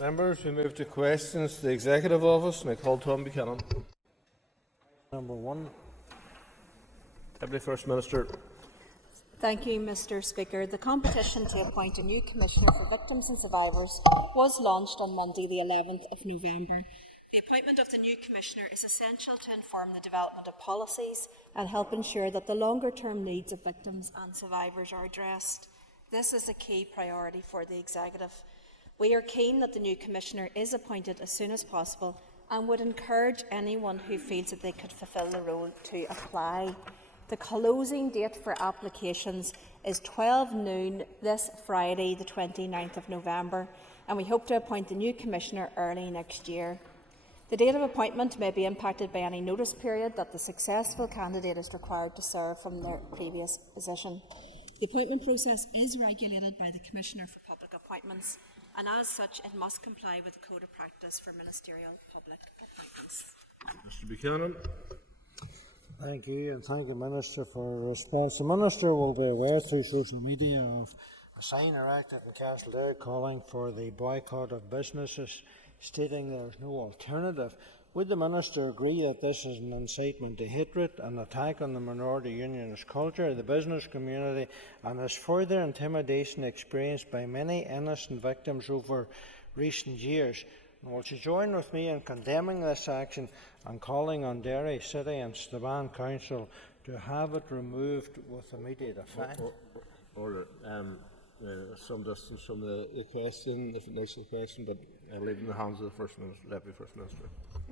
Members, we move to questions to the Executive Office, and I call Tom Buchanan. Number 1. Deputy First Minister. Thank you, Mr. Speaker. The competition to appoint a new Commissioner for Victims and Survivors was launched on Monday, the 11th of November. The appointment of the new Commissioner is essential to inform the development of policies and help ensure that the longer-term needs of victims and survivors are addressed. This is a key priority for the Executive. We are keen that the new Commissioner is appointed as soon as possible and would encourage anyone who feels that they could fulfil the role to apply. The closing date for applications is 12 noon this Friday, the 29th of November, and we hope to appoint the new Commissioner early next year. The date of appointment may be impacted by any notice period that the successful candidate is required to serve from their previous position. The appointment process is regulated by the Commissioner for Public Appointments, and as such it must comply with the Code of Practice for Ministerial Public Appointments. Mr. Buchanan. Thank you, and thank the Minister for a response. The Minister will be aware through social media of a sign erected in Castledare calling for the boycott of businesses, stating there is no alternative. Would the Minister agree that this is an incitement to hatred, an attack on the minority unionist culture, the business community, and is further intimidation experienced by many innocent victims over recent years? And will she join with me in condemning this action and calling on Derry City and Strabane Council to have it removed with immediate effect? Order. Some distance from the question, the initial question, but I'll leave it in the hands of the Deputy First Minister.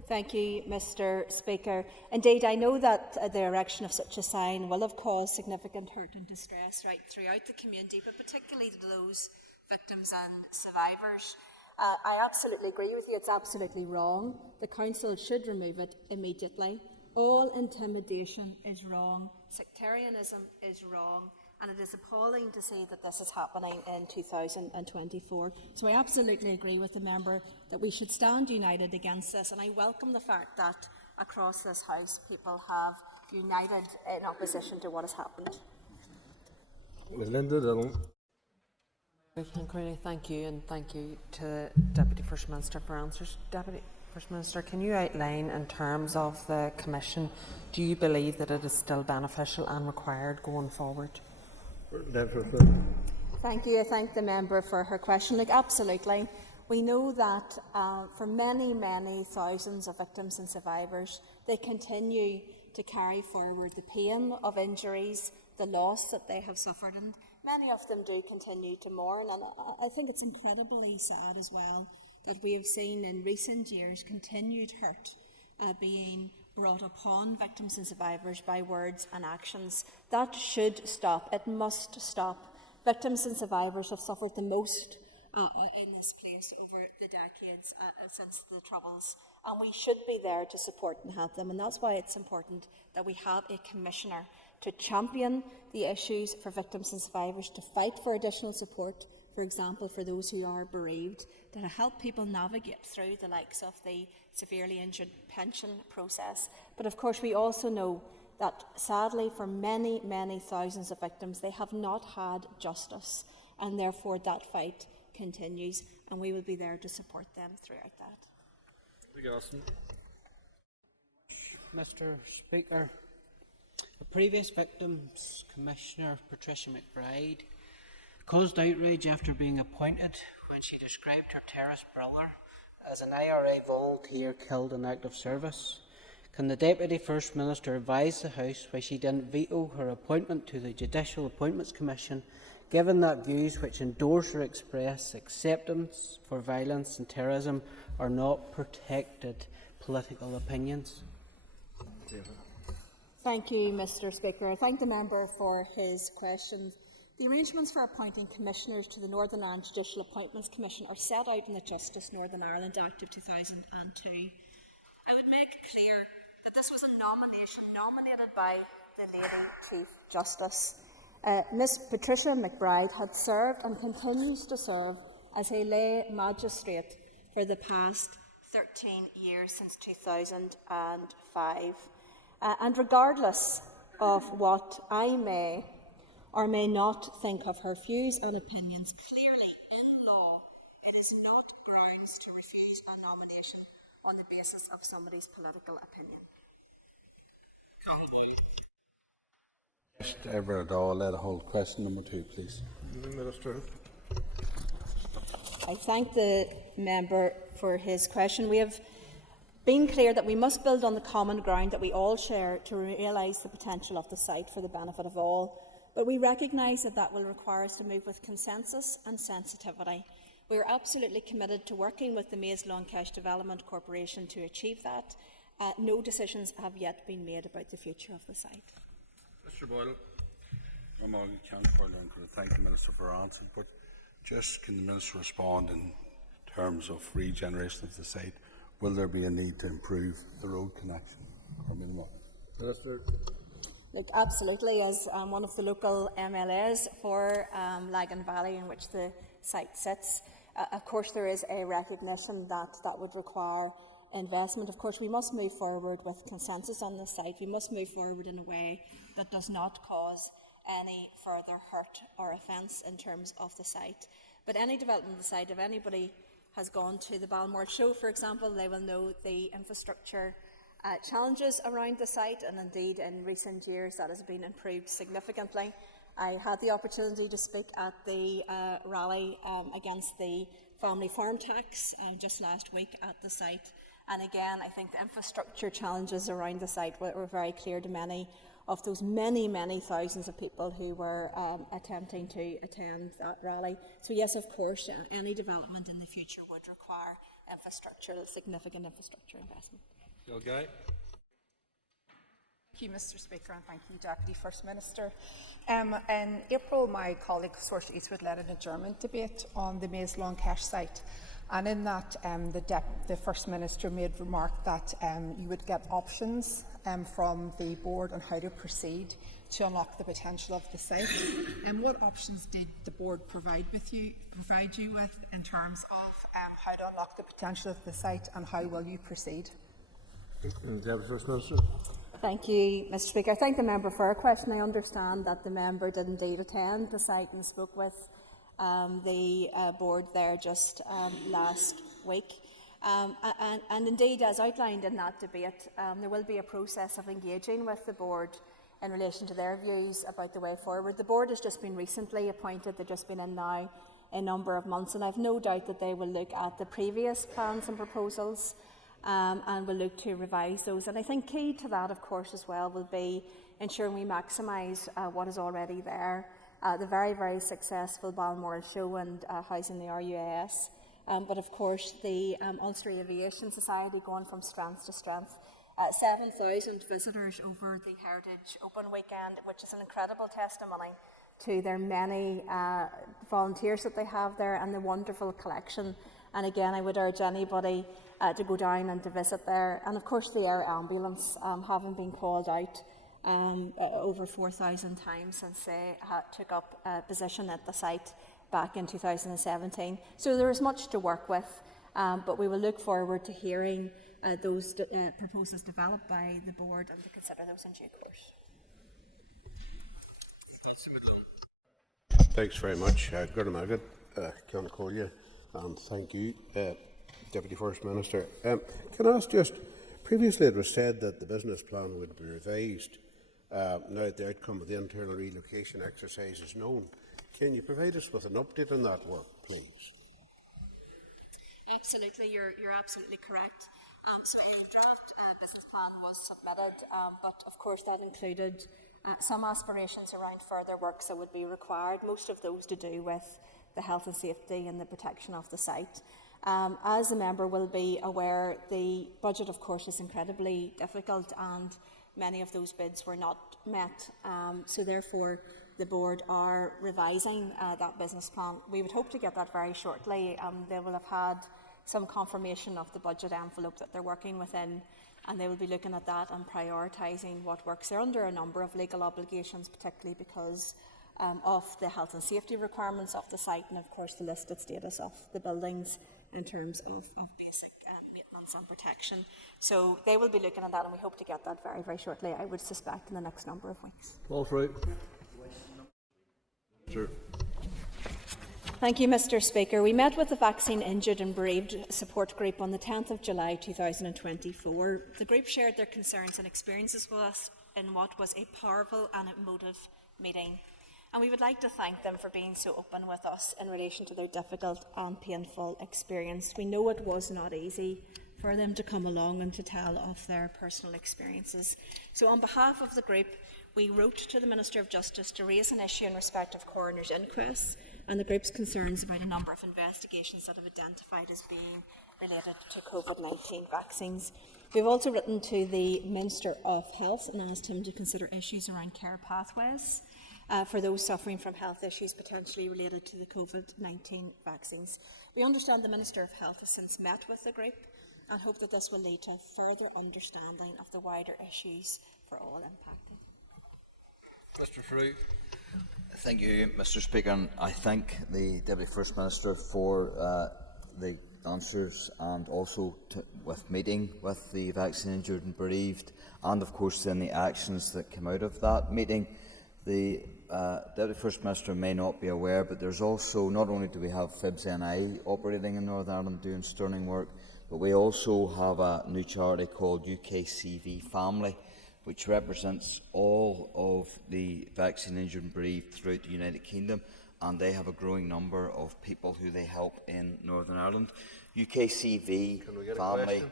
Thank you, Mr. Speaker. Indeed, I know that the erection of such a sign will have caused significant hurt and distress right throughout the community, but particularly to those victims and survivors. I absolutely agree with you. It's absolutely wrong. The Council should remove it immediately. All intimidation is wrong. Sectarianism is wrong. And it is appalling to see that this is happening in 2024. So I absolutely agree with the member that we should stand united against this, and I welcome the fact that across this House people have united in opposition to what has happened. Linda Dillon. Thank you, and thank you to the Deputy First Minister for answers. Deputy First Minister, can you outline in terms of the Commission, do you believe that it is still beneficial and required going forward? Thank you. I thank the member for her question. Look, absolutely. We know that for many, many thousands of victims and survivors, they continue to carry forward the pain of injuries, the loss that they have suffered, and many of them do continue to mourn. And I think it's incredibly sad as well that we have seen in recent years continued hurt being brought upon victims and survivors by words and actions. That should stop. It must stop. Victims and survivors have suffered the most in this place over the decades since the Troubles, and we should be there to support and help them, and that's why it's important that we have a Commissioner to champion the issues for victims and survivors, to fight for additional support, for example, for those who are bereaved, to help people navigate through the likes of the severely injured pension process. But of course we also know that sadly for many, many thousands of victims, they have not had justice, and therefore that fight continues, and we will be there to support them throughout that. Mr. Speaker, a previous Victims Commissioner, Patricia McBride, caused outrage after being appointed when she described her terrorist brother as an IRA volunteer killed in active service. Can the Deputy First Minister advise the House why she didn't veto her appointment to the Judicial Appointments Commission, given that views which endorse or express acceptance for violence and terrorism are not protected political opinions? Thank you, Mr. Speaker. I thank the member for his questions. The arrangements for appointing commissioners to the Northern Ireland Judicial Appointments Commission are set out in the Justice Northern Ireland Act of 2002. I would make clear that this was a nomination nominated by the Lady Chief Justice. Miss Patricia McBride had served and continues to serve as a lay magistrate for the past 13 years, since 2005. And regardless of what I may or may not think of her views and opinions, clearly in law it is not grounds to somebody's political opinion. Just ever at all, let a hold question number 2, please. Minister. I thank the member for his question. We have been clear that we must build on the common ground that we all share to realise the potential of the site for the benefit of all, but we recognise that that will require us to move with consensus and sensitivity. We are absolutely committed to working with the Mays Longcash Development Corporation to achieve that. No decisions have yet been made about the future of the site. Mr. Boyle. I'm all can for and thank the Minister for her answer, but just can the Minister respond in terms of regeneration of the site? Will there be a need to improve the road connection? Minister. Look, absolutely, as one of the local MLAs for Lagan Valley in which the site sits, of course there is a recognition that that would require investment. Of course we must move forward with consensus on the site. We must move forward in a way that does not cause any further hurt or offence in terms of the site. But any development of the site, if anybody has gone to the Balmoral show, for example, they will know the infrastructure challenges around the site, and indeed in recent years that has been improved significantly. I had the opportunity to speak at the rally against the family farm tax just last week at the site, and again I think the infrastructure challenges around the site were very clear to many of those many thousands of people who were attempting to attend that rally. So yes, of course, any development in the future would require infrastructure, significant infrastructure investment. Okay. Thank you, Mr. Speaker, and thank you, Deputy First Minister. In April, my colleague Saoirse Eastwood led an adjournment debate on the Mays Longcash site, and in that the First Minister made remark that you would get options from the board on how to proceed to unlock the potential of the site. And what options did the board provide you with in terms of how to unlock the potential of the site, and how will you proceed? Deputy First Minister. Thank you, Mr. Speaker. I thank the member for her question. I understand that the member did indeed attend the site and spoke with the board there just last week. And indeed, as outlined in that debate, there will be a process of engaging with the board in relation to their views about the way forward. The board has just been recently appointed. They've just been in now a number of months, and I've no doubt that they will look at the previous plans and proposals and will look to revise those. And I think key to that, of course, as well, will be ensuring we maximise what is already there. The very successful Balmoral show and housing the RUAS. But of course, the Ulster Aviation Society going from strength to strength. 7,000 visitors over the Heritage Open weekend, which is an incredible testimony to their many volunteers that they have there and the wonderful collection. And again, I would urge anybody to go down and to visit there. And of course, the air ambulance, having been called out over 4,000 times since they took up a position at the site back in 2017. So there is much to work with, but we will look forward to hearing those proposals developed by the board and to consider those in due course. Thanks very much, Gordon Maggott, Ceanna Comhairle, and thank you, Deputy First Minister. Can I ask just, previously it was said that the business plan would be revised now that the outcome of the internal relocation exercise is known. Can you provide us with an update on that work, please? Absolutely, you're absolutely correct. So the draft business plan was submitted, but of course that included some aspirations around further works that would be required, most of those to do with the health and safety and the protection of the site. As the member will be aware, the budget of course is incredibly difficult and many of those bids were not met, so therefore the board are revising that business plan. We would hope to get that very shortly. They will have had some confirmation of the budget envelope that they're working within, and they will be looking at that and prioritising what works. They're under a number of legal obligations, particularly because of the health and safety requirements of the site and of course the listed status of the buildings in terms of basic maintenance and protection. So they will be looking at that, and we hope to get that very shortly, I would suspect in the next number of weeks. All right. Sure. Thank you, Mr. Speaker. We met with the Vaccine Injured and Bereaved Support Group on the 10th of July 2024. The group shared their concerns and experiences with us in what was a powerful and emotive meeting. And we would like to thank them for being so open with us in relation to their difficult and painful experience. We know it was not easy for them to come along and to tell of their personal experiences. So on behalf of the group, we wrote to the Minister of Justice to raise an issue in respect of coroner's inquests and the group's concerns about a number of investigations that have identified as being related to COVID-19 vaccines. We've also written to the Minister of Health and asked him to consider issues around care pathways for those suffering from health issues potentially related to the COVID-19 vaccines. We understand the Minister of Health has since met with the group and hope that this will lead to a further understanding of the wider issues for all impacted. Mr. Frew. Thank you, Mr. Speaker, and I thank the Deputy First Minister for the answers and also with meeting with the vaccine injured and bereaved, and of course then the actions that came out of that meeting. The Deputy First Minister may not be aware, but there's also, not only do we have FIBS NI operating in Northern Ireland doing sterling work, but we also have a new charity called UKCV Family, which represents all of the vaccine injured and bereaved throughout the United Kingdom, and they have a growing number of people who they help in Northern Ireland. UKCV Family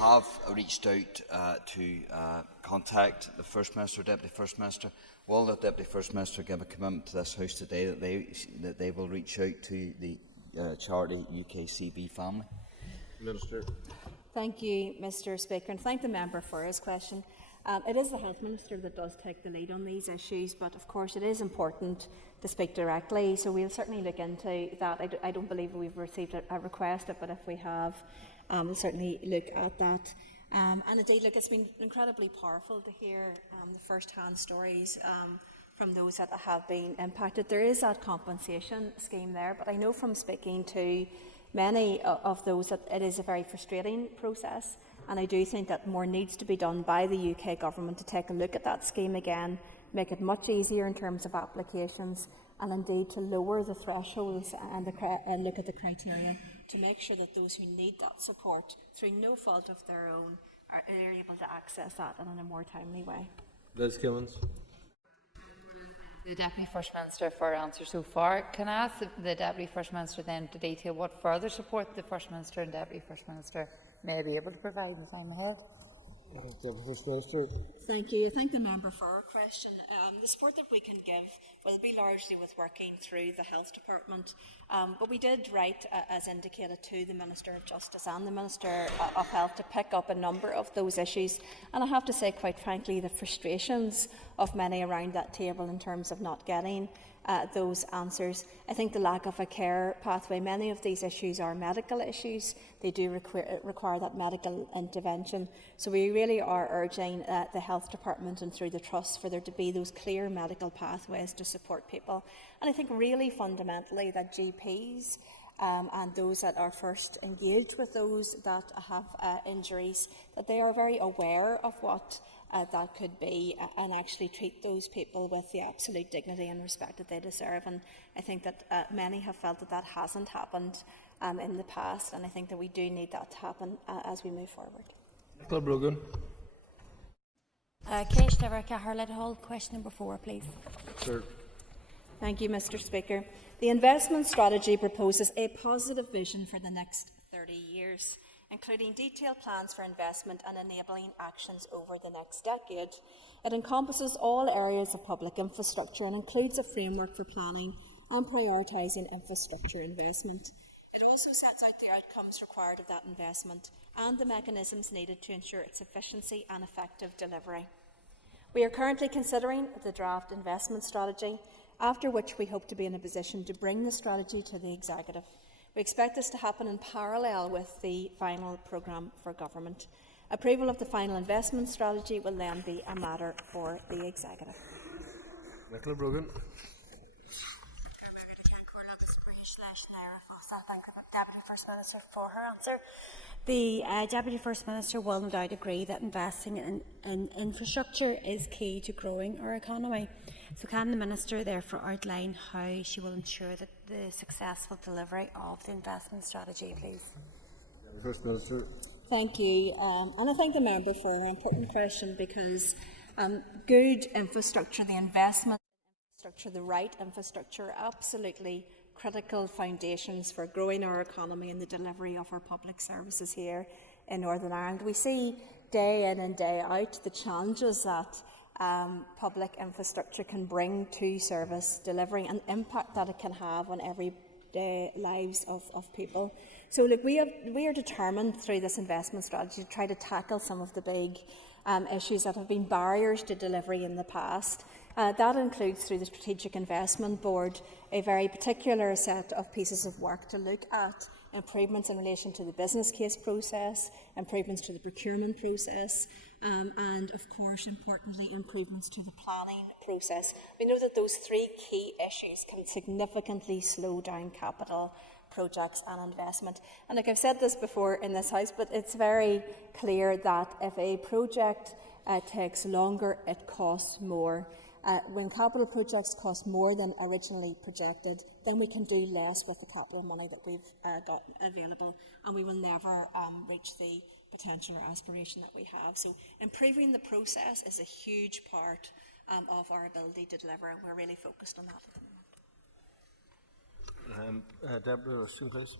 have reached out to contact the First Minister, Deputy First Minister. Will the Deputy First Minister give a commitment to this House today that they will reach out to the charity UKCV Family? Minister. Thank you, Mr. Speaker, and thank the member for his question. It is the Health Minister that does take the lead on these issues, but of course it is important to speak directly, so we'll certainly look into that. I don't believe we've received a request, but if we have, we'll certainly look at that. And indeed, look, it's been incredibly powerful to hear the first-hand stories from those that have been impacted. There is that compensation scheme there, but I know from speaking to many of those that it is a very frustrating process. And I do think that more needs to be done by the UK Government to take a look at that scheme again, make it much easier in terms of applications, and indeed to lower the thresholds and look at the criteria to make sure that those who need that support through no fault of their own are able to access that in a more timely way. Liz Kimmins. The Deputy First Minister for answers so far. Can I ask the Deputy First Minister then to detail what further support the First Minister and Deputy First Minister may be able to provide in the time ahead? Deputy First Minister. Thank you. I thank the member for our question. The support that we can give will be largely with working through the Health Department, but we did write, as indicated, to the Minister of Justice and the Minister of Health to pick up a number of those issues. And I have to say, quite frankly, the frustrations of many around that table in terms of not getting those answers. I think the lack of a care pathway, many of these issues are medical issues. They do require that medical intervention. So we really are urging the Health Department and through the Trust for there to be those clear medical pathways to support people. And I think really fundamentally that GPs and those that are first engaged with those that have injuries, that they are very aware of what that could be and actually treat those people with the absolute dignity and respect that they deserve. And I think that many have felt that that hasn't happened in the past, and I think that we do need that to happen as we move forward. Nicola Brogan. Question number 4, please. Sir. Thank you, Mr. Speaker. The investment strategy proposes a positive vision for the next 30 years, including detailed plans for investment and enabling actions over the next decade. It encompasses all areas of public infrastructure and includes a framework for planning and prioritising infrastructure investment. It also sets out the outcomes required of that investment and the mechanisms needed to ensure its efficiency and effective delivery. We are currently considering the draft investment strategy, after which we hope to be in a position to bring the strategy to the Executive. We expect this to happen in parallel with the final programme for government. Approval of the final investment strategy will then be a matter for the Executive. Nicola Brogan. Thank the Deputy First Minister for her answer. The Deputy First Minister will no doubt agree that investing in infrastructure is key to growing our economy. So can the Minister therefore outline how she will ensure that the successful delivery of the investment strategy, please? First Minister. Thank you, and I thank the member for an important question because good infrastructure, the investment infrastructure, the right infrastructure, are absolutely critical foundations for growing our economy and the delivery of our public services here in Northern Ireland. We see day in and day out the challenges that public infrastructure can bring to service delivery and impact that it can have on everyday lives of people. So look, we are determined through this investment strategy to try to tackle some of the big issues that have been barriers to delivery in the past. That includes through the Strategic Investment Board a very particular set of pieces of work to look at improvements in relation to the business case process, improvements to the procurement process, and of course, importantly, improvements to the planning process. We know that those three key issues can significantly slow down capital projects and investment. And like I've said this before in this House, but it's very clear that if a project takes longer, it costs more. When capital projects cost more than originally projected, then we can do less with the capital money that we've got available, and we will never reach the potential or aspiration that we have. So improving the process is a huge part of our ability to deliver, and we're really focused on that at the moment. Deputy Russian, please.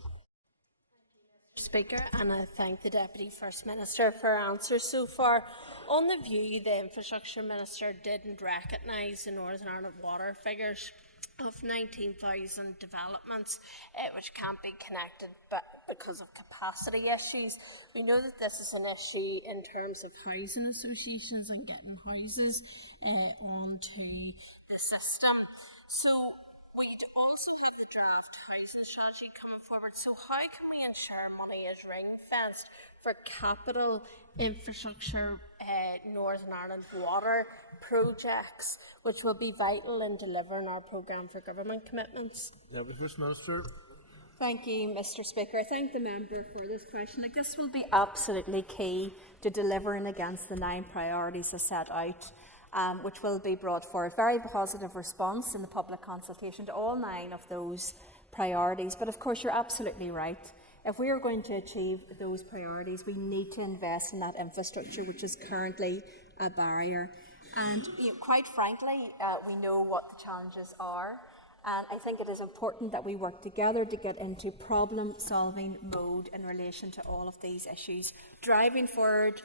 Speaker, and I thank the Deputy First Minister for her answers so far. On the view, the Infrastructure Minister didn't recognise the Northern Ireland water figures of 19,000 developments, which can't be connected because of capacity issues. We know that this is an issue in terms of housing associations and getting houses onto the system. So we also have the draft housing strategy coming forward. So how can we ensure money is ring-fenced for capital infrastructure, Northern Ireland water projects, which will be vital in delivering our programme for government commitments? Deputy First Minister. Thank you, Mr. Speaker. I thank the member for this question. This will be absolutely key to delivering against the 9 priorities as set out, which will be brought forward. Very positive response in the public consultation to all 9 of those priorities. But of course, you're absolutely right. If we are going to achieve those priorities, we need to invest in that infrastructure, which is currently a barrier. And quite frankly, we know what the challenges are. And I think it is important that we work together to get into problem-solving mode in relation to all of these issues, driving forward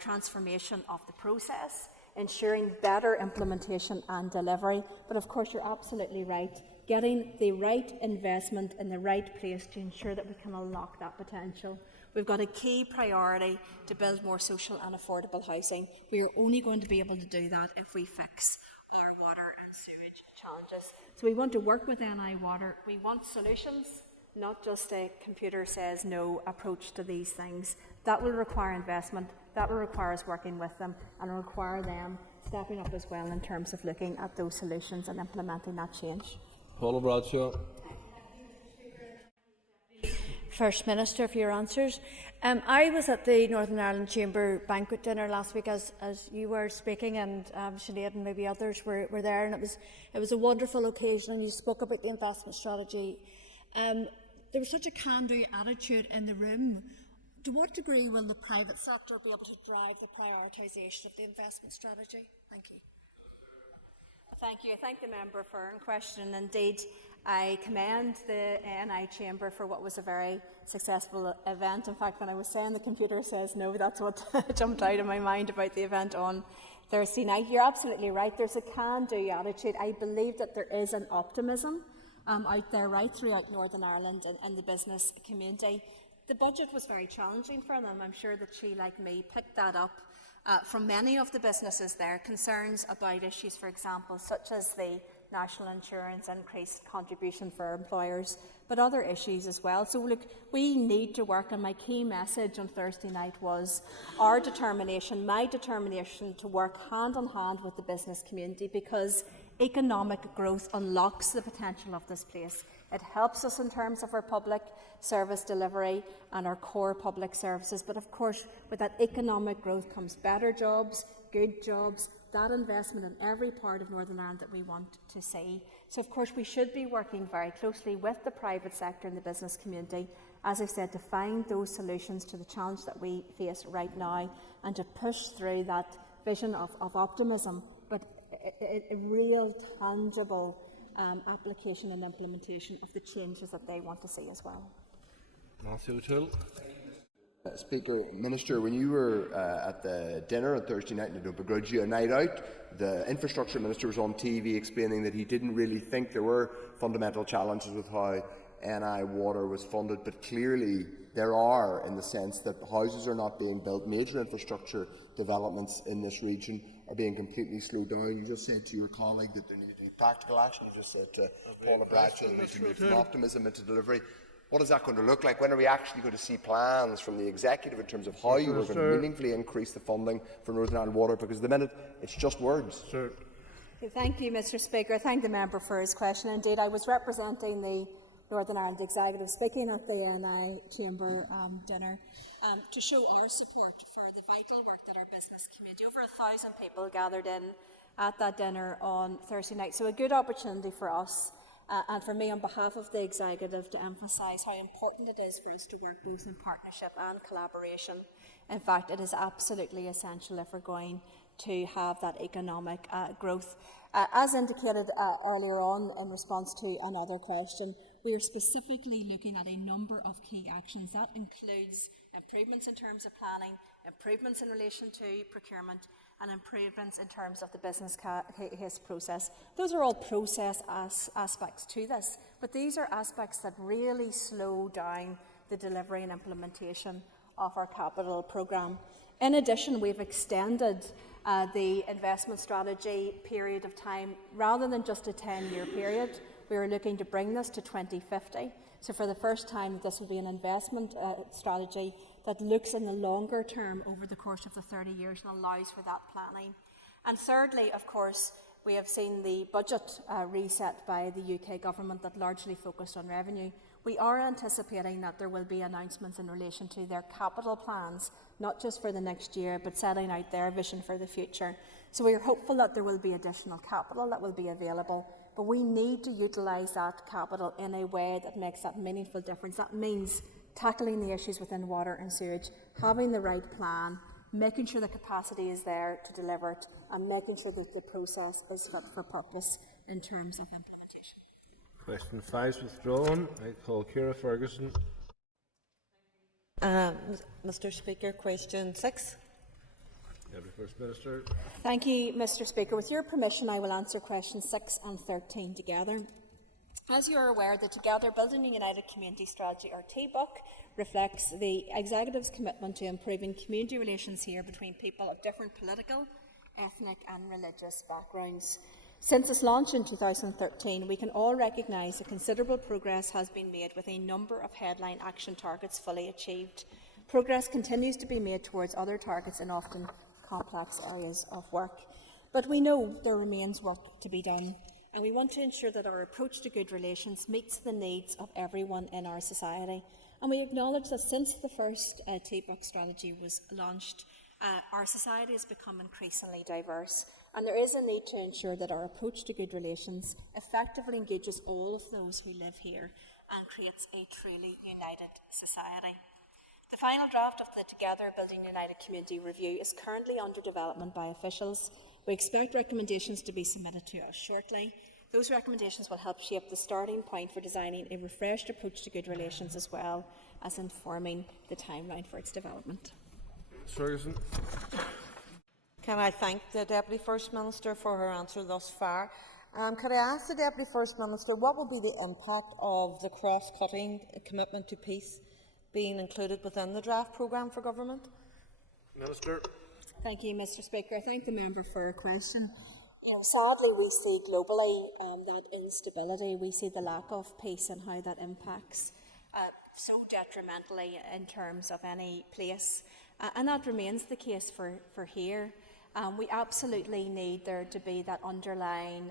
transformation of the process, ensuring better implementation and delivery. But of course, you're absolutely right, getting the right investment in the right place to ensure that we can unlock that potential. We've got a key priority to build more social and affordable housing. We are only going to be able to do that if we fix our water and sewage challenges. So we want to work with NI Water. We want solutions, not just a computer says no approach to these things. That will require investment, that will require us working with them, and will require them stepping up as well in terms of looking at those solutions and implementing that change. Paula Bradshaw. First Minister, for your answers. I was at the Northern Ireland Chamber banquet dinner last week as you were speaking, and Sinead and maybe others were there, and it was a wonderful occasion, and you spoke about the investment strategy. There was such a can-do attitude in the room. To what degree will the private sector be able to drive the prioritisation of the investment strategy? Thank you. Thank you. I thank the member for her question. Indeed, I commend the NI Chamber for what was a very successful event. In fact, when I was saying the computer says no, that's what jumped out of my mind about the event on Thursday night. You're absolutely right. There's a can-do attitude. I believe that there is an optimism out there right throughout Northern Ireland and the business community. The budget was very challenging for them. I'm sure that she, like me, picked that up from many of the businesses there. Concerns about issues, for example, such as the national insurance increased contribution for employers, but other issues as well. So look, we need to work, and my key message on Thursday night was our determination, my determination to work hand in hand with the business community, because economic growth unlocks the potential of this place. It helps us in terms of our public service delivery and our core public services, but of course with that economic growth comes better jobs, good jobs, that investment in every part of Northern Ireland that we want to see. So of course we should be working very closely with the private sector and the business community, as I said, to find those solutions to the challenge that we face right now and to push through that vision of optimism, but a real tangible application and implementation of the changes that they want to see as well. Matthew O'Toole. Speaker, Minister, when you were at the dinner on Thursday night, and I don't begrudge you a night out, the Infrastructure Minister was on TV explaining that he didn't really think there were fundamental challenges with how NI Water was funded, but clearly there are, in the sense that houses are not being built. Major infrastructure developments in this region are being completely slowed down. You just said to your colleague that there needed to be practical action. You just said to Paula Bradshaw that we should move from optimism into delivery. What is that going to look like? When are we actually going to see plans from the executive in terms of how you are going to meaningfully increase the funding for Northern Ireland Water? Because at the minute, it's just words. Sir. Thank you, Mr. Speaker. I thank the member for his question. Indeed, I was representing the Northern Ireland Executive speaking at the NI Chamber dinner to show our support for the vital work that our business community, over 1,000 people gathered in at that dinner on Thursday night. So a good opportunity for us and for me on behalf of the Executive to emphasise how important it is for us to work both in partnership and collaboration. In fact, it is absolutely essential if we're going to have that economic growth. As indicated earlier on in response to another question, we are specifically looking at a number of key actions. That includes improvements in terms of planning, improvements in relation to procurement, and improvements in terms of the business case process. Those are all process aspects to this, but these are aspects that really slow down the delivery and implementation of our capital programme. In addition, we've extended the investment strategy period of time. Rather than just a 10-year period, we are looking to bring this to 2050. So for the first time, this will be an investment strategy that looks in the longer term over the course of the 30 years and allows for that planning. And thirdly, of course, we have seen the budget reset by the UK government that largely focused on revenue. We are anticipating that there will be announcements in relation to their capital plans, not just for the next year, but setting out their vision for the future. So we are hopeful that there will be additional capital that will be available, but we need to utilise that capital in a way that makes that meaningful difference. That means tackling the issues within water and sewage, having the right plan, making sure the capacity is there to deliver it, and making sure that the process is fit for purpose in terms of implementation. Question 5 is withdrawn. I call Ciara Ferguson. Mr. Speaker, question 6. Deputy First Minister. Thank you, Mr. Speaker. With your permission, I will answer questions 6 and 13 together. As you are aware, the Together Building a United Community Strategy, or TBUC, reflects the Executive's commitment to improving community relations here between people of different political, ethnic and religious backgrounds. Since its launch in 2013, we can all recognise that considerable progress has been made with a number of headline action targets fully achieved. Progress continues to be made towards other targets in often complex areas of work. But we know there remains work to be done, and we want to ensure that our approach to good relations meets the needs of everyone in our society. And we acknowledge that since the first TBUC strategy was launched, our society has become increasingly diverse, and there is a need to ensure that our approach to good relations effectively engages all of those who live here and creates a truly united society. The final draft of the Together Building United Community Review is currently under development by officials. We expect recommendations to be submitted to us shortly. Those recommendations will help shape the starting point for designing a refreshed approach to good relations, as well as informing the timeline for its development. Ferguson. Can I thank the Deputy First Minister for her answer thus far? Could I ask the Deputy First Minister what will be the impact of the cross-cutting commitment to peace being included within the draft programme for government? Minister. Thank you, Mr. Speaker. I thank the member for her question. Sadly, we see globally that instability. We see the lack of peace and how that impacts so detrimentally in terms of any place. And that remains the case for here. We absolutely need there to be that underlying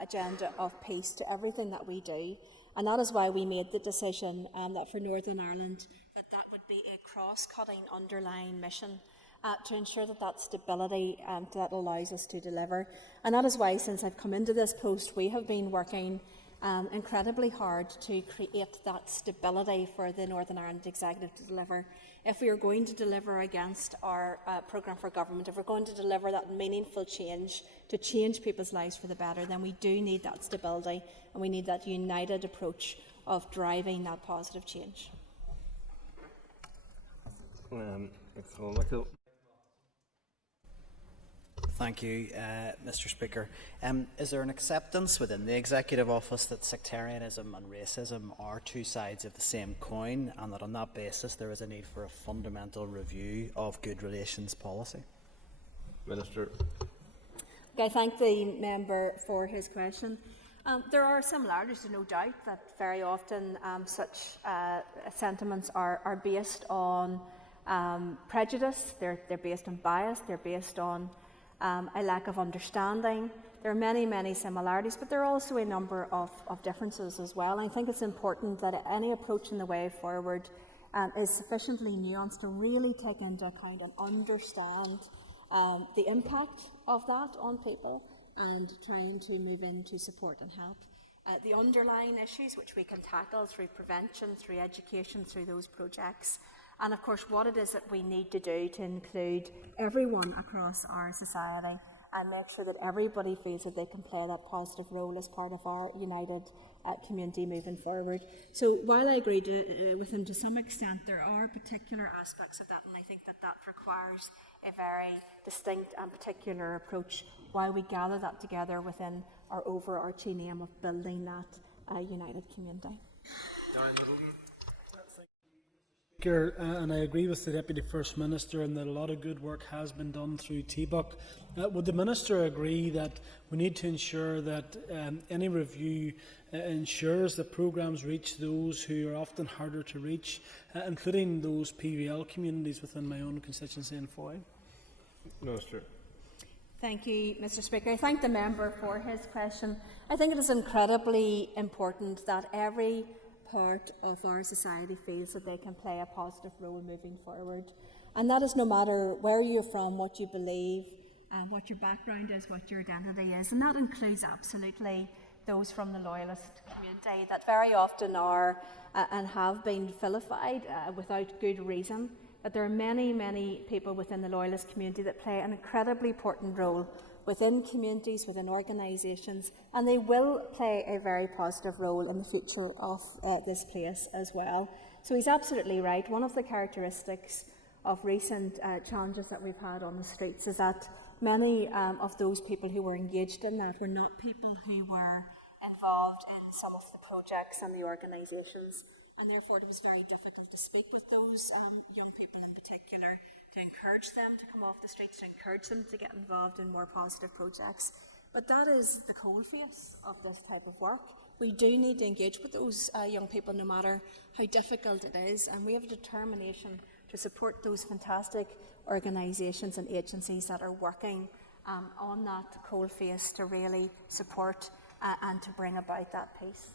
agenda of peace to everything that we do. And that is why we made the decision that for Northern Ireland that would be a cross-cutting underlying mission. to ensure that that stability that allows us to deliver. And that is why, since I've come into this post, we have been working incredibly hard to create that stability for the Northern Ireland Executive to deliver. If we are going to deliver against our programme for government, if we're going to deliver that meaningful change, to change people's lives for the better, then we do need that stability, and we need that united approach of driving that positive change. Thank you, Mr. Speaker. Is there an acceptance within the Executive Office that sectarianism and racism are two sides of the same coin, and that on that basis there is a need for a fundamental review of good relations policy? Minister. I thank the member for his question. There are similarities, there's no doubt, that very often such sentiments are based on prejudice, they're based on bias, they're based on a lack of understanding. There are many, many similarities, but there are also a number of differences as well. I think it's important that any approach in the way forward is sufficiently nuanced to really take into account and understand the impact of that on people, and trying to move into support and help. The underlying issues which we can tackle through prevention, through education, through those projects, and of course what it is that we need to do to include everyone across our society and make sure that everybody feels that they can play that positive role as part of our united community moving forward. So while I agree with him to some extent, there are particular aspects of that, and I think that that requires a very distinct and particular approach while we gather that together within our overarching aim of building that united community. And I agree with the Deputy First Minister in that a lot of good work has been done through TBUC. Would the Minister agree that we need to ensure that any review ensures that programmes reach those who are often harder to reach, including those PVL communities within my own constituency in Foy? Minister. Thank you, Mr. Speaker. I thank the member for his question. I think it is incredibly important that every part of our society feels that they can play a positive role moving forward. And that is no matter where you're from, what you believe, what your background is, what your identity is. And that includes absolutely those from the loyalist community that very often are and have been vilified without good reason. But there are many, many people within the loyalist community that play an incredibly important role within communities, within organisations, and they will play a very positive role in the future of this place as well. So he's absolutely right. One of the characteristics of recent challenges that we've had on the streets is that many of those people who were engaged in that were not people who were involved in some of the projects and the organisations, and therefore it was very difficult to speak with those young people in particular, to encourage them to come off the streets, to encourage them to get involved in more positive projects. But that is the coalface of this type of work. We do need to engage with those young people no matter how difficult it is, and we have a determination to support those fantastic organisations and agencies that are working on that coalface to really support and to bring about that peace.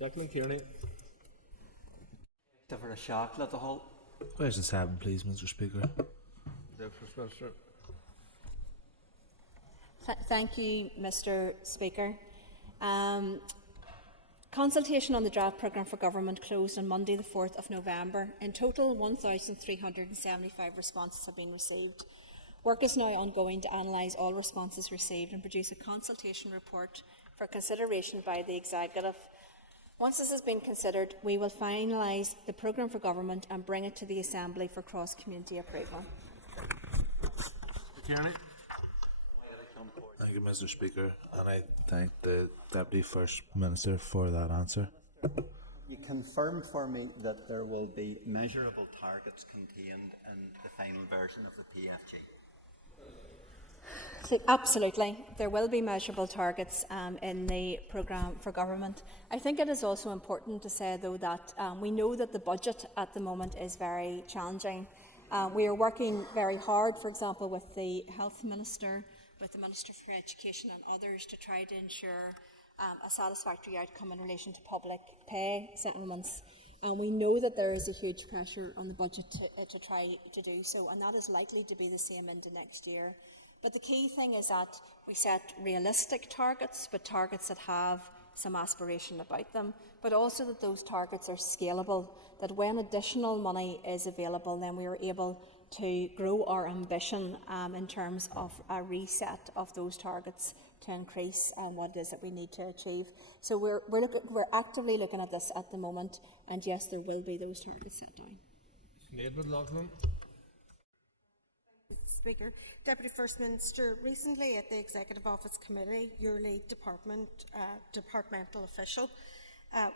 Declan Kearney. For a shock at the whole. Question 7, please, Mr. Speaker. Minister. Thank you, Mr. Speaker. Consultation on the draft programme for government closed on Monday the 4th of November. In total, 1,375 responses have been received. Work is now ongoing to analyse all responses received and produce a consultation report for consideration by the Executive. Once this has been considered, we will finalise the programme for government and bring it to the Assembly for cross-community approval. Kearney. Thank you, Mr. Speaker, and I thank the Deputy First Minister for that answer. You confirm for me that there will be measurable targets contained in the final version of the PFG? So absolutely, there will be measurable targets in the programme for government. I think it is also important to say, though, that we know that the budget at the moment is very challenging. We are working very hard, for example, with the Health Minister, with the Minister for Education and others to try to ensure a satisfactory outcome in relation to public pay settlements. And we know that there is a huge pressure on the budget to try to do so, and that is likely to be the same into next year. But the key thing is that we set realistic targets, but targets that have some aspiration about them, but also that those targets are scalable, that when additional money is available, then we are able to grow our ambition in terms of a reset of those targets to increase what it is that we need to achieve. So we're actively looking at this at the moment, and yes, there will be those targets set down. Speaker. Deputy First Minister, recently at the Executive Office Committee, your lead departmental official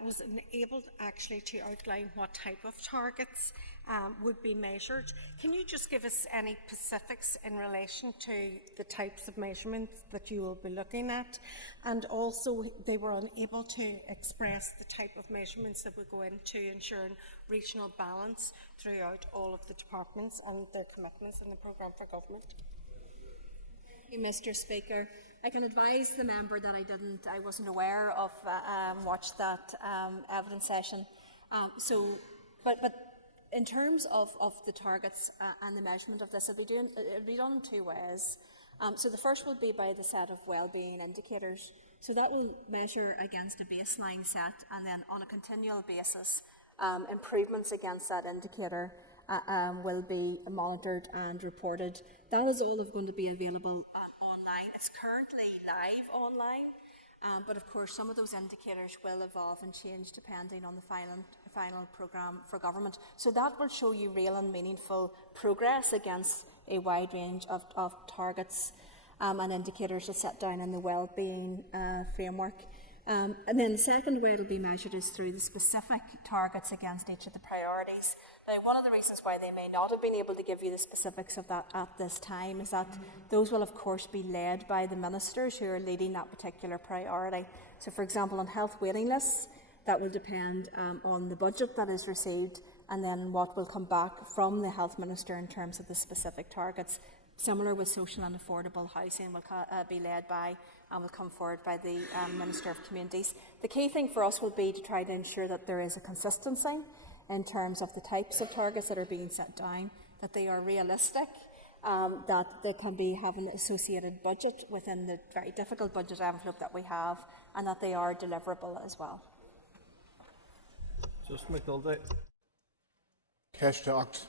was enabled actually to outline what type of targets would be measured. Can you just give us any specifics in relation to the types of measurements that you will be looking at? And also, they were unable to express the type of measurements that would go into ensuring regional balance throughout all of the departments and their commitments in the programme for government. Thank you, Mr. Speaker. I can advise the member that I wasn't aware of watched that evidence session. But in terms of the targets and the measurement of this, it'll be done in two ways. So the first will be by the set of wellbeing indicators. So that will measure against a baseline set, and then on a continual basis, improvements against that indicator will be monitored and reported. That is all going to be available online. It's currently live online, but of course some of those indicators will evolve and change depending on the final programme for government. So that will show you real and meaningful progress against a wide range of targets and indicators to set down in the wellbeing framework. And then the second way it will be measured is through the specific targets against each of the priorities. Now, one of the reasons why they may not have been able to give you the specifics of that at this time is that those will of course be led by the ministers who are leading that particular priority. So for example, on health waiting lists, that will depend on the budget that is received and then what will come back from the health minister in terms of the specific targets. Similar with social and affordable housing will be led by and will come forward by the Minister of Communities. The key thing for us will be to try to ensure that there is a consistency in terms of the types of targets that are being set down, that they are realistic, that they can have an associated budget within the very difficult budget envelope that we have, and that they are deliverable as well. Just McDulty. Cash talked.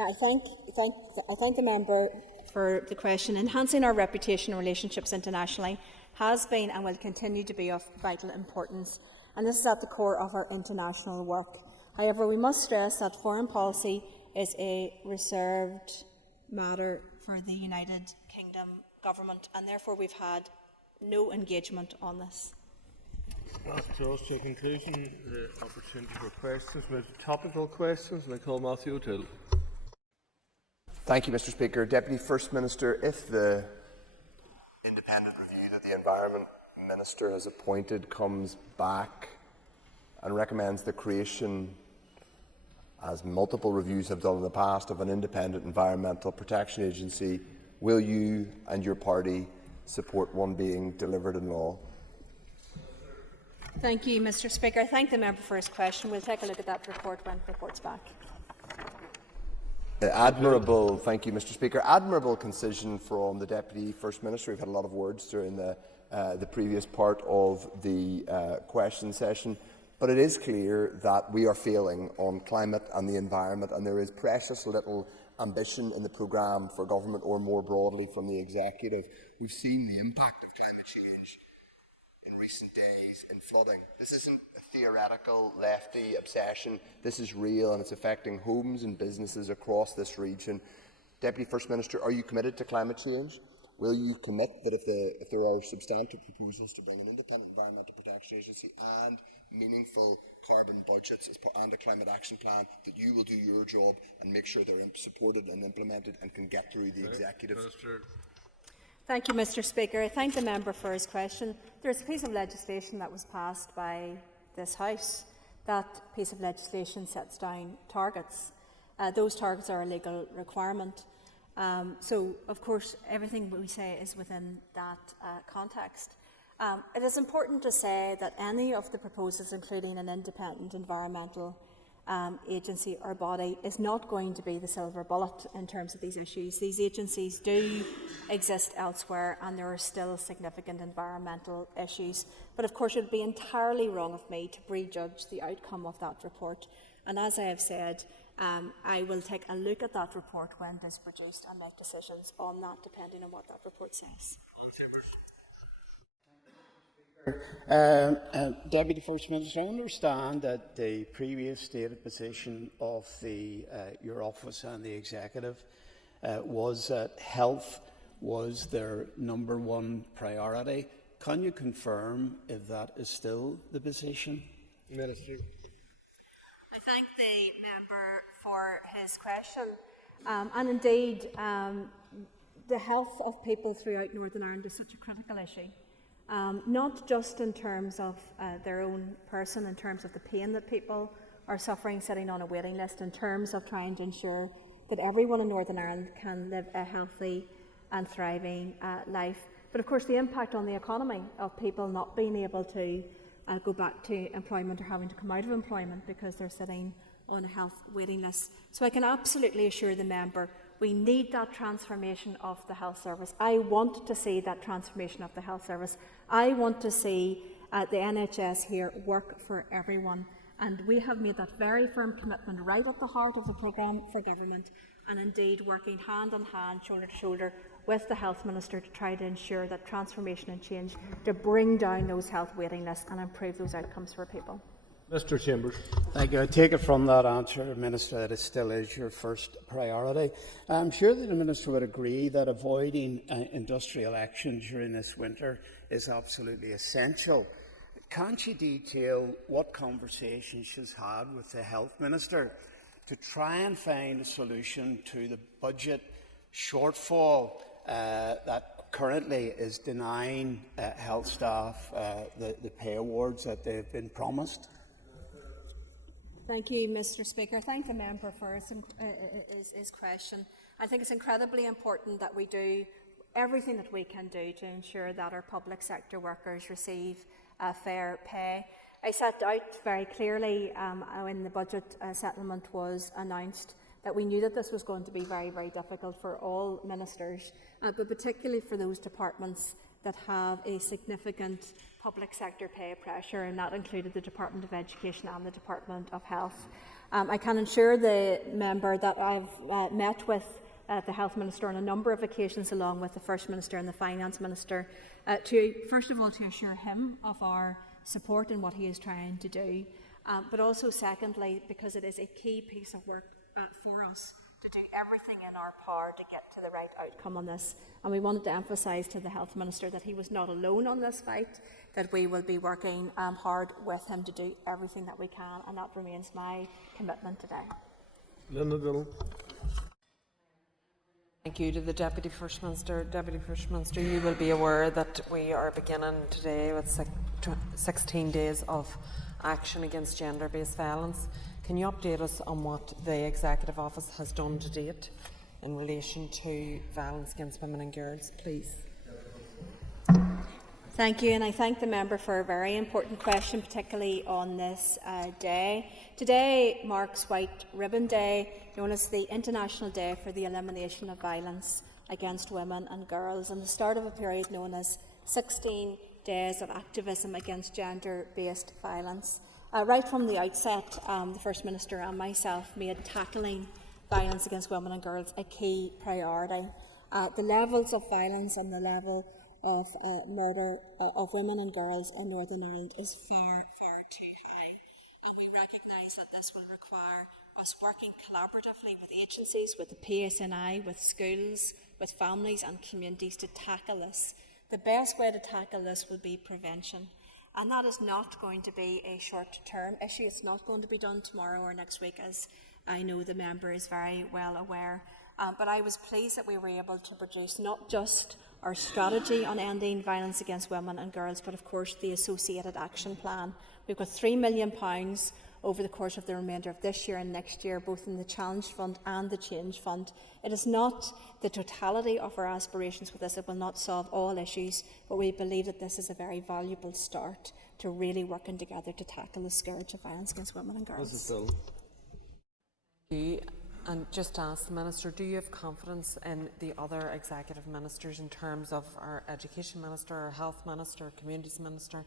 I thank the member for the question. Enhancing our reputation and relationships internationally has been and will continue to be of vital importance, and this is at the core of our international work. However, we must stress that foreign policy is a reserved matter for the United Kingdom government, and therefore we've had no engagement on this. That draws to a conclusion the opportunity for questions. Move to topical questions, and I call Matthew O'Toole. Thank you, Mr. Speaker. Deputy First Minister, if the independent review that the Environment Minister has appointed comes back and recommends the creation, as multiple reviews have done in the past, of an independent environmental protection agency, will you and your party support one being delivered in law? Thank you, Mr. Speaker. I thank the member for his question. We'll take a look at that report when the report's back. Thank you, Mr. Speaker. Admirable concision from the Deputy First Minister. We've had a lot of words during the previous part of the question session, but it is clear that we are failing on climate and the environment, and there is precious little ambition in the programme for government or more broadly from the executive. We've seen the impact of climate change in recent days in flooding. This isn't a theoretical lefty obsession. This is real, and it's affecting homes and businesses across this region. Deputy First Minister, are you committed to climate change? Will you commit that if there are substantive proposals to bring an independent environmental protection agency and meaningful carbon budgets and a climate action plan, that you will do your job and make sure they're supported and implemented and can get through the executive? Minister. Thank you, Mr. Speaker. I thank the member for his question. There is a piece of legislation that was passed by this House. That piece of legislation sets down targets. Those targets are a legal requirement. So, of course, everything we say is within that context. It is important to say that any of the proposals, including an independent environmental agency or body, is not going to be the silver bullet in terms of these issues. These agencies do exist elsewhere, and there are still significant environmental issues. But of course, it would be entirely wrong of me to prejudge the outcome of that report. And as I have said, I will take a look at that report when it is produced and make decisions on that, depending on what that report says. Deputy First Minister, I understand that the previous stated position of your office and the executive was that health was their #1 priority. Can you confirm if that is still the position? Minister. I thank the member for his question. And indeed, the health of people throughout Northern Ireland is such a critical issue. Not just in terms of their own person, in terms of the pain that people are suffering sitting on a waiting list, in terms of trying to ensure that everyone in Northern Ireland can live a healthy and thriving life. But of course, the impact on the economy of people not being able to go back to employment or having to come out of employment because they're sitting on a health waiting list. So I can absolutely assure the member we need that transformation of the health service. I want to see that transformation of the health service. I want to see the NHS here work for everyone. And we have made that very firm commitment right at the heart of the programme for government, and indeed working hand in hand, shoulder to shoulder with the Health Minister to try to ensure that transformation and change to bring down those health waiting lists and improve those outcomes for people. Mr. Chambers. Thank you. I take it from that answer, Minister, that it still is your first priority. I'm sure that the Minister would agree that avoiding industrial action during this winter is absolutely essential. Can't you detail what conversations she's had with the Health Minister to try and find a solution to the budget shortfall that currently is denying health staff the pay awards that they've been promised? Thank you, Mr. Speaker. Thank the member for his question. I think it's incredibly important that we do everything that we can do to ensure that our public sector workers receive fair pay. I set out very clearly when the budget settlement was announced that we knew that this was going to be very, very difficult for all ministers, but particularly for those departments that have a significant public sector pay pressure, and that included the Department of Education and the Department of Health. I can assure the member that I've met with the Health Minister on a number of occasions, along with the First Minister and the Finance Minister, to first of all to assure him of our support in what he is trying to do, but also secondly because it is a key piece of work for us to do everything in our power to get to the right outcome on this. And we wanted to emphasise to the Health Minister that he was not alone on this fight, that we will be working hard with him to do everything that we can, and that remains my commitment today. Linda Dillon. Thank you to the Deputy First Minister. Deputy First Minister, you will be aware that we are beginning today with 16 days of action against gender-based violence. Can you update us on what the Executive Office has done to date in relation to violence against women and girls, please? Thank you, and I thank the member for a very important question, particularly on this day. Today marks White Ribbon Day, known as the International Day for the Elimination of Violence Against Women and Girls, and the start of a period known as 16 Days of Activism Against Gender-Based Violence. Right from the outset, the First Minister and myself made tackling violence against women and girls a key priority. The levels of violence and the level of murder of women and girls in Northern Ireland is far, far too high. And we recognise that this will require us working collaboratively with agencies, with the PSNI, with schools, with families and communities to tackle this. The best way to tackle this will be prevention. And that is not going to be a short-term issue. It's not going to be done tomorrow or next week, as I know the member is very well aware. But I was pleased that we were able to produce not just our strategy on ending violence against women and girls, but of course the associated action plan. We've got £3 million over the course of the remainder of this year and next year, both in the Challenge Fund and the Change Fund. It is not the totality of our aspirations with this. It will not solve all issues, but we believe that this is a very valuable start to really working together to tackle the scourge of violence against women and girls. And just to ask the Minister, do you have confidence in the other executive ministers in terms of our Education Minister, our Health Minister, Communities Minister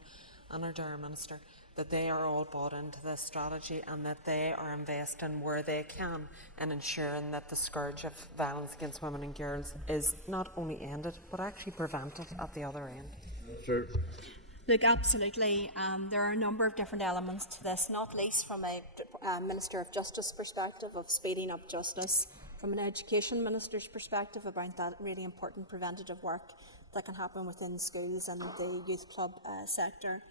and our Dairy Minister, that they are all bought into this strategy and that they are investing where they can in ensuring that the scourge of violence against women and girls is not only ended but actually prevented at the other end? Sure. Look, absolutely. There are a number of different elements to this, not least from a Minister of Justice perspective of speeding up justice, from an Education Minister's perspective about that really important preventative work that can happen within schools and the youth club sector.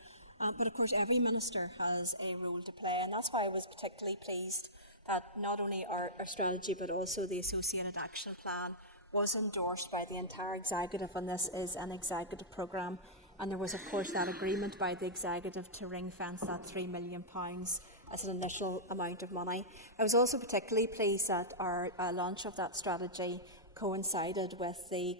But of course every minister has a role to play, and that's why I was particularly pleased that not only our strategy but also the associated action plan was endorsed by the entire executive, and this is an executive programme. And there was, of course, that agreement by the executive to ring-fence that £3 million as an initial amount of money. I was also particularly pleased that our launch of that strategy coincided with the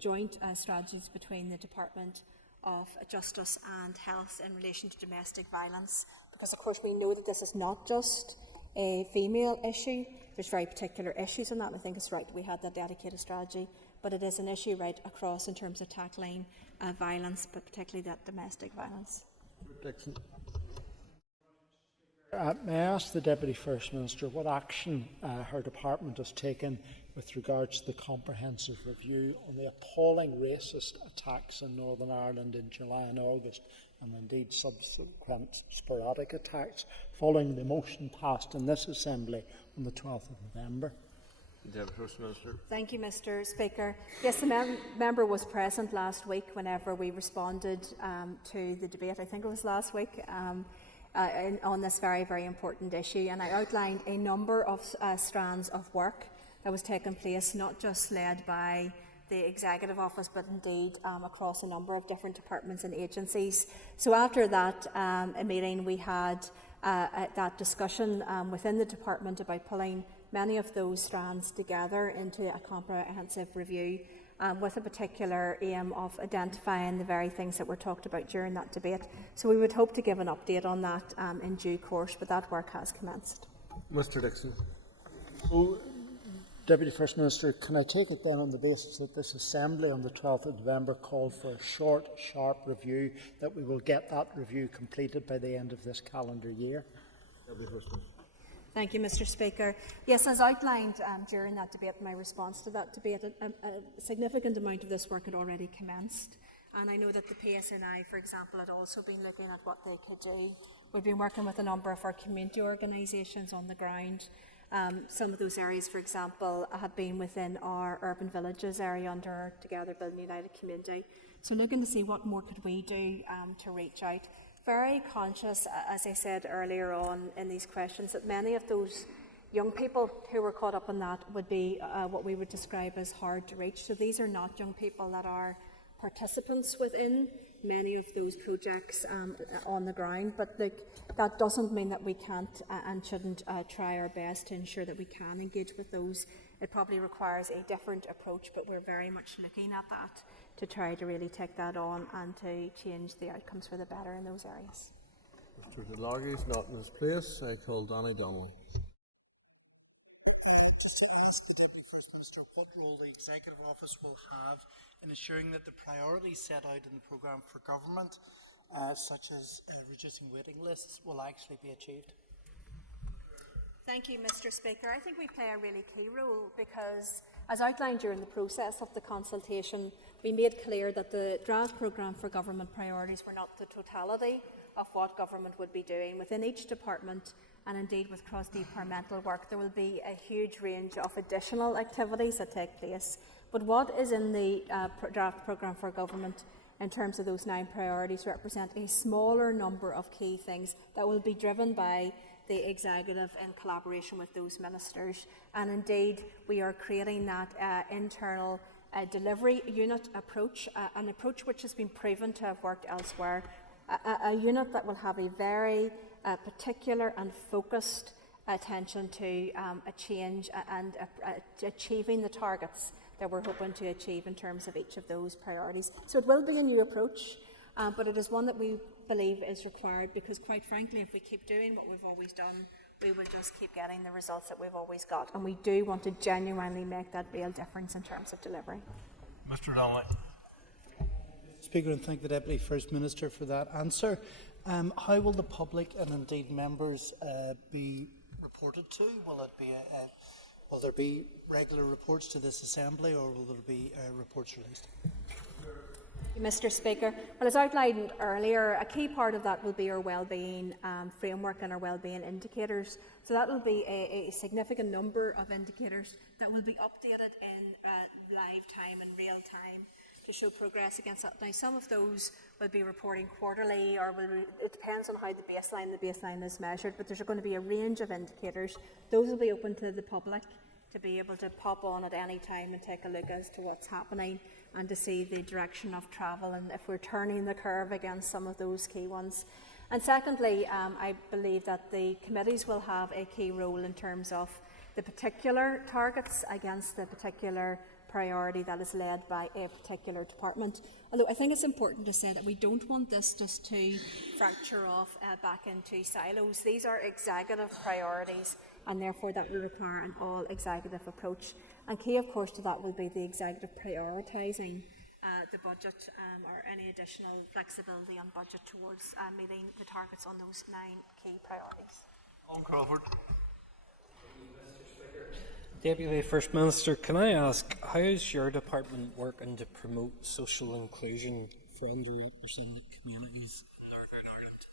joint strategies between the Department of Justice and Health in relation to domestic violence, because, of course, we know that this is not just a female issue. There's very particular issues in that, and I think it's right that we had that dedicated strategy. But it is an issue right across in terms of tackling violence, but particularly that domestic violence. Dixon. May I ask the Deputy First Minister what action her department has taken with regards to the comprehensive review on the appalling racist attacks in Northern Ireland in July and August, and indeed subsequent sporadic attacks following the motion passed in this Assembly on the 12th of November? Deputy First Minister. Thank you, Mr. Speaker. Yes, the member was present last week whenever we responded to the debate. I think it was last week on this very, very important issue, and I outlined a number of strands of work that was taking place, not just led by the Executive Office, but indeed across a number of different departments and agencies. So after that meeting, we had that discussion within the department about pulling many of those strands together into a comprehensive review with a particular aim of identifying the very things that were talked about during that debate. So we would hope to give an update on that in due course, but that work has commenced. Mr. Dixon. So, Deputy First Minister, can I take it then on the basis that this Assembly on the 12th of November called for a short, sharp review, that we will get that review completed by the end of this calendar year? Deputy First Minister. Thank you, Mr. Speaker. Yes, as outlined during that debate, my response to that debate, a significant amount of this work had already commenced. And I know that the PSNI, for example, had also been looking at what they could do. We've been working with a number of our community organisations on the ground. Some of those areas, for example, have been within our urban villages area under our Together Building United community. So looking to see what more could we do to reach out. Very conscious, as I said earlier on in these questions, that many of those young people who were caught up in that would be what we would describe as hard to reach. So these are not young people that are participants within many of those projects on the ground, but that doesn't mean that we can't and shouldn't try our best to ensure that we can engage with those. It probably requires a different approach, but we're very much looking at that to try to really take that on and to change the outcomes for the better in those areas. Mr. DeLargy is not in his place. I call Danny Donnelly. What role the Executive Office will have in ensuring that the priorities set out in the programme for government, such as reducing waiting lists, will actually be achieved? Thank you, Mr. Speaker. I think we play a really key role because, as outlined during the process of the consultation, we made clear that the draft programme for government priorities were not the totality of what government would be doing. Within each department, and indeed with cross-departmental work, there will be a huge range of additional activities that take place. But what is in the draft programme for government in terms of those 9 priorities represent a smaller number of key things that will be driven by the executive in collaboration with those ministers. And indeed, we are creating that internal delivery unit approach, an approach which has been proven to have worked elsewhere, a unit that will have a very particular and focused attention to a change and achieving the targets that we're hoping to achieve in terms of each of those priorities. So it will be a new approach, but it is one that we believe is required because, quite frankly, if we keep doing what we've always done, we will just keep getting the results that we've always got. And we do want to genuinely make that real difference in terms of delivery. Mr. Donnelly. Speaker, and thank the Deputy First Minister for that answer. How will the public and indeed members be reported to? Will there be regular reports to this Assembly, or will there be reports released? Mr. Speaker, well, as outlined earlier, a key part of that will be our wellbeing framework and our wellbeing indicators. So that will be a significant number of indicators that will be updated in live time and real time to show progress against that. Now, some of those will be reporting quarterly, or it depends on how the baseline is measured, but there's going to be a range of indicators. Those will be open to the public to be able to pop on at any time and take a look as to what's happening and to see the direction of travel and if we're turning the curve against some of those key ones. And secondly, I believe that the committees will have a key role in terms of the particular targets against the particular priority that is led by a particular department. Although I think it's important to say that we don't want this just to fracture off back into silos. These are executive priorities, and therefore that will require an all-executive approach. And key, of course, to that will be the executive prioritising the budget or any additional flexibility on budget towards meeting the targets on those 9 key priorities. Owen Crawford. Deputy First Minister, can I ask, how is your department working to promote social inclusion for underrepresented communities in Northern Ireland?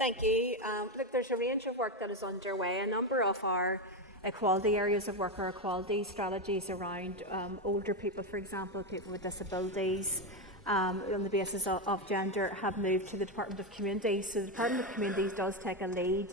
Thank you. Look, there's a range of work that is underway. A number of our equality areas of work are equality strategies around older people, for example, people with disabilities, on the basis of gender, have moved to the Department of Communities. So the Department of Communities does take a lead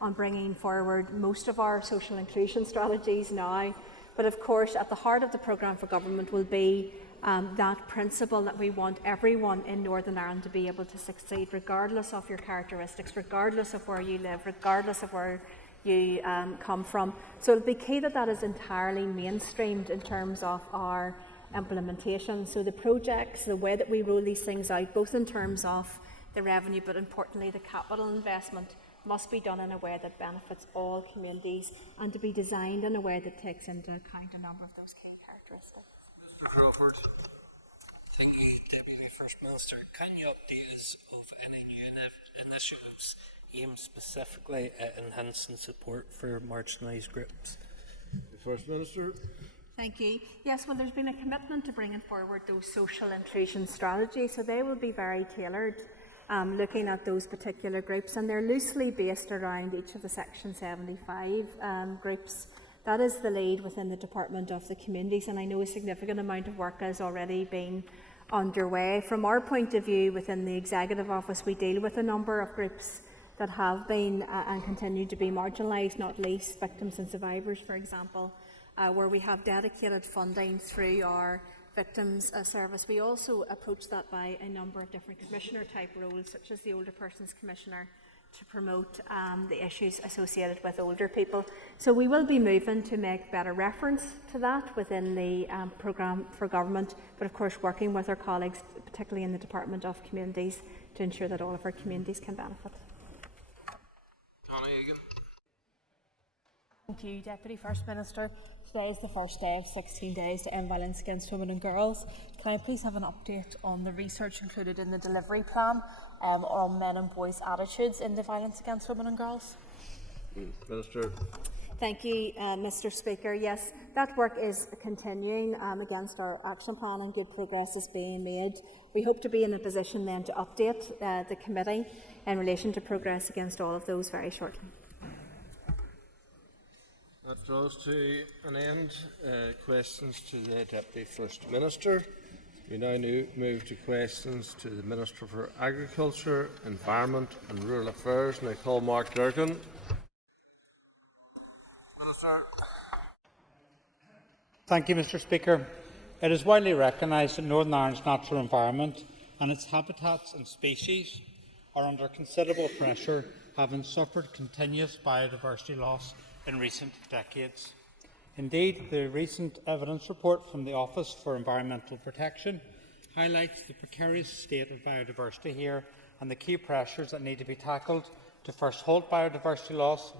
on bringing forward most of our social inclusion strategies now. But of course, at the heart of the programme for government will be that principle that we want everyone in Northern Ireland to be able to succeed, regardless of your characteristics, regardless of where you live, regardless of where you come from. So it'll be key that that is entirely mainstreamed in terms of our implementation. So the projects, the way that we roll these things out, both in terms of the revenue, but importantly the capital investment, must be done in a way that benefits all communities and to be designed in a way that takes into account a number of those key characteristics. Thank you, Deputy First Minister. Can you update us of any new initiatives aimed specifically at enhancing support for marginalised groups? The First Minister. Thank you. Yes, well, there's been a commitment to bringing forward those social inclusion strategies, so they will be very tailored, looking at those particular groups, and they're loosely based around each of the Section 75 groups. That is the lead within the Department of the Communities, and I know a significant amount of work has already been underway. From our point of view, within the Executive Office, we deal with a number of groups that have been and continue to be marginalised, not least victims and survivors, for example, where we have dedicated funding through our Victims Service. We also approach that by a number of different commissioner-type roles, such as the Older Persons Commissioner, to promote the issues associated with older people. So we will be moving to make better reference to that within the programme for government, but of course working with our colleagues, particularly in the Department of Communities, to ensure that all of our communities can benefit. Connie Egan. Thank you, Deputy First Minister. Today is the first day of 16 days to end violence against women and girls. Can I please have an update on the research included in the delivery plan on men and boys' attitudes in the violence against women and girls? Minister. Thank you, Mr. Speaker. Yes, that work is continuing against our action plan, and good progress is being made. We hope to be in a position then to update the committee in relation to progress against all of those very shortly. That draws to an end questions to the Deputy First Minister. We now move to questions to the Minister for Agriculture, Environment and Rural Affairs, and I call Mark Durkin. Minister. Thank you, Mr. Speaker. It is widely recognised that Northern Ireland's natural environment and its habitats and species are under considerable pressure, having suffered continuous biodiversity loss in recent decades. Indeed, the recent evidence report from the Office for Environmental Protection highlights the precarious state of biodiversity here and the key pressures that need to be tackled to first halt biodiversity loss